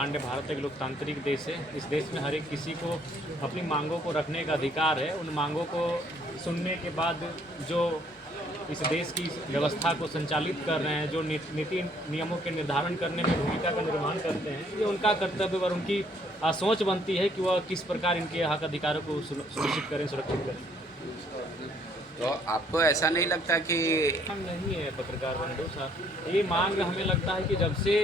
Demand है। भारत एक लोकतांत्रिक देश है। इस देश में हर एक किसी को अपनी मांगों को रखने का अधिकार है। उन मांगों को सुनने के बाद जो इस देश की व्यवस्था को संचालित कर रहे हैं, जो नीति नियमों के निर्धारण करने में भूमिका का निर्वहन करते हैं, ये उनका कर्तव्य और उनकी सोच बनती है कि वह किस प्रकार इनके हक अधिकारों को सुनिश्चित करें, सुरक्षित करें। तो आपको ऐसा नहीं लगता कि मांग नहीं है पत्रकार बंधु साहब, ये मांग हमें लगता है कि जब से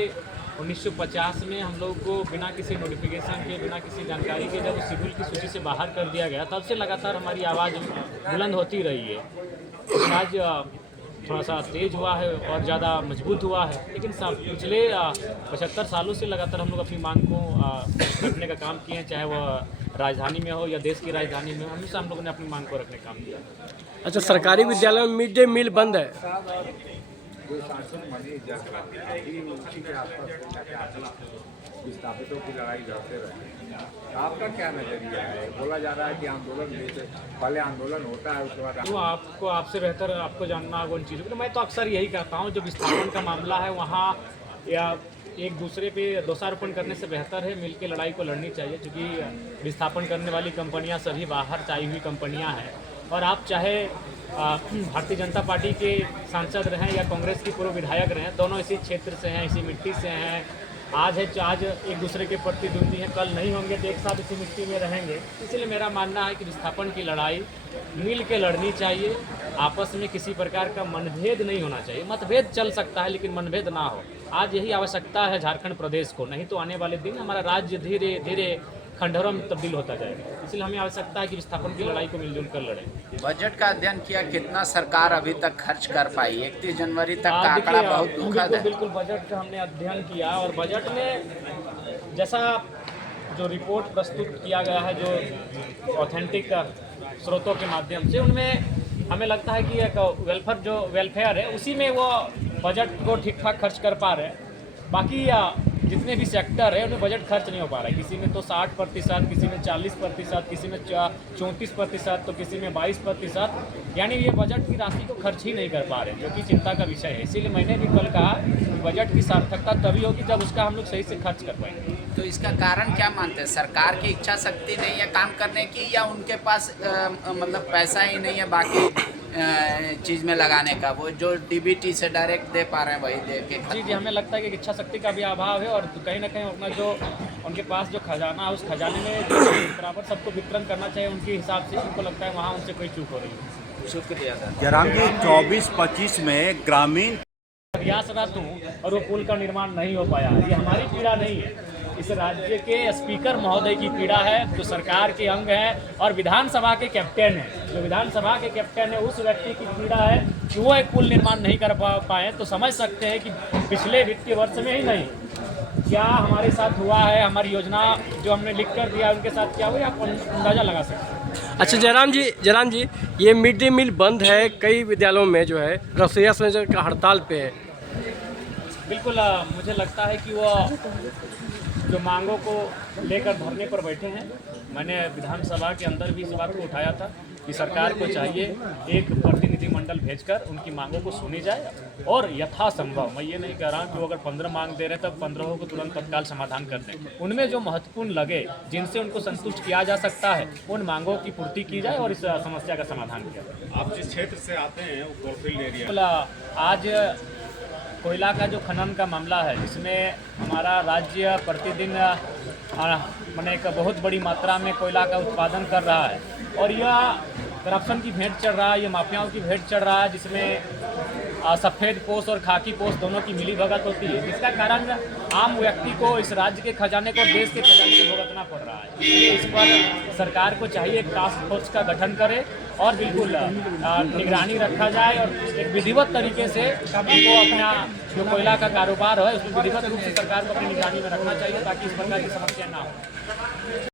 1950 में हम लोग को बिना किसी नोटिफिकेशन के, बिना किसी जानकारी के जब शेड्यूल की सूची से बाहर कर दिया गया, तब से लगातार हमारी आवाज़ बुलंद होती रही है। लेकिन आज थोड़ा सा तेज हुआ है और ज़्यादा मजबूत हुआ है, लेकिन पिछले 75 सालों से लगातार हम लोग अपनी मांग को रखने का काम किए हैं, चाहे वह राजधानी में हो या देश की राजधानी में हो, हमेशा हम लोगों ने अपनी मांग को रखने का काम किया। अच्छा, सरकारी विद्यालय में मिड डे मील बंद है। जो सांसद मनीष जायसवाल उसी के आसपास विस्थापितों की लड़ाई लड़ते रहे, आपका क्या नजरिया है? बोला जा रहा है कि आंदोलन पहले आंदोलन होता है, उसके बाद तो आपसे बेहतर आपको जानना होगा उन चीज़ों को। मैं तो अक्सर यही कहता हूँ, जो विस्थापन का मामला है वहाँ या एक दूसरे पे दोषारोपण करने से बेहतर है मिलकर लड़ाई को लड़नी चाहिए, क्योंकि विस्थापन करने वाली कंपनियाँ सभी बाहर से आई हुई कंपनियाँ हैं। और आप चाहे भारतीय जनता पार्टी के सांसद रहें या कांग्रेस की पूर्व विधायक रहें, दोनों इसी क्षेत्र से हैं, इसी मिट्टी से हैं। आज एक दूसरे के प्रतिद्वंदी हैं, कल नहीं होंगे तो एक साथ इसी मिट्टी में रहेंगे। इसलिए मेरा मानना है कि विस्थापन की लड़ाई मिल के लड़नी चाहिए। आपस में किसी प्रकार का मनभेद नहीं होना चाहिए। मतभेद चल सकता है लेकिन मनभेद ना हो। आज यही आवश्यकता है झारखंड प्रदेश को, नहीं तो आने वाले दिन हमारा राज्य धीरे धीरे खंडहरों में तब्दील होता जाएगा। इसलिए हमें आवश्यकता है कि विस्थापन की लड़ाई को मिलजुल कर लड़ें। बजट का अध्ययन किया, कितना सरकार अभी तक खर्च कर पाई? 31 जनवरी तक का आंकड़ा बहुत दुखद है। बिल्कुल बजट का हमने अध्ययन किया और बजट में जैसा जो रिपोर्ट प्रस्तुत किया गया है, जो ऑथेंटिक स्रोतों के माध्यम से, उनमें हमें लगता है कि एक वेलफेयर है, उसी में वो बजट को ठीक ठाक खर्च कर पा रहे हैं। बाकी जितने भी सेक्टर है उनमें बजट खर्च नहीं हो पा रहा है। किसी में तो 60%, किसी में 40%, किसी में 34%, तो किसी में 22%, यानी ये बजट की राशि को खर्च ही नहीं कर पा रहे, जो कि चिंता का विषय है। इसीलिए मैंने भी कल कहा कि बजट की सार्थकता तभी होगी जब उसका हम लोग सही से खर्च कर पाएंगे। तो इसका कारण क्या मानते हैं? सरकार की इच्छा शक्ति नहीं है काम करने की, या उनके पास मतलब पैसा ही नहीं है बाकी चीज़ में लगाने का? वो जो डीबीटी से डायरेक्ट दे पा रहे हैं वही दे के। जी, हमें लगता है कि इच्छा शक्ति का भी अभाव है और कहीं ना कहीं अपना जो उनके पास जो खजाना है, उस खजाने में जो बराबर सबको वितरण करना चाहिए उनके हिसाब से, उनको लगता है वहाँ उनसे कोई चूक हो रही है। शुक्रिया सर। जयराम जी, 24-25 में ग्रामीण प्रयासरत हूँ और वो पुल का निर्माण नहीं हो पाया। ये हमारी पीड़ा नहीं है, इस राज्य के स्पीकर महोदय की पीड़ा है, जो सरकार के अंग है और विधानसभा के कैप्टन है। जो विधानसभा के कैप्टन है, उस व्यक्ति की पीड़ा है कि वो एक पुल निर्माण नहीं कर पाए। तो समझ सकते हैं कि पिछले वित्तीय वर्ष में ही नहीं, क्या हमारे साथ हुआ है, हमारी योजना जो हमने लिख कर दिया उनके साथ क्या हुआ, आप अंदाज़ा लगा सकते हैं। अच्छा जयराम जी, ये मिड डे मील बंद है, कई विद्यालयों में जो है रसोइया संयोजक का हड़ताल पे है। बिल्कुल, मुझे लगता है कि वो जो मांगों को लेकर धरने पर बैठे हैं। मैंने विधानसभा के अंदर भी इस बात को उठाया था कि सरकार को चाहिए एक प्रतिनिधिमंडल भेजकर उनकी मांगों को सुनी जाए और यथासंभव, मैं ये नहीं कह रहा कि वो अगर 15 मांग दे रहे तब 15 को तुरंत तत्काल समाधान कर दें। उनमें जो महत्वपूर्ण लगे, जिनसे उनको संतुष्ट किया जा सकता है, उन मांगों की पूर्ति की जाए और इस समस्या का समाधान किया जाए। आप जिस क्षेत्र से आते हैं वो कोलफील्ड एरिया, आज कोयला का जो खनन का मामला है, जिसमें हमारा राज्य प्रतिदिन मैंने एक बहुत बड़ी मात्रा में कोयला का उत्पादन कर रहा है और यह करप्शन की भेंट चढ़ रहा है, ये माफियाओं की भेंट चढ़ रहा है, जिसमें सफ़ेद पोस्ट और खाकी पोस्ट दोनों की मिली भगत होती है, जिसका कारण आम व्यक्ति को इस राज्य के खजाने को, देश के खजाने को भुगतना पड़ रहा है। इसलिए इस पर सरकार को चाहिए एक टास्क फोर्स का गठन करे और बिल्कुल निगरानी रखा जाए और एक विधिवत तरीके से हमको अपना जो कोयला का कारोबार है उसको विधिवत रूप से सरकार को अपनी निगरानी में रखना चाहिए, ताकि इस प्रकार की समस्या ना हो।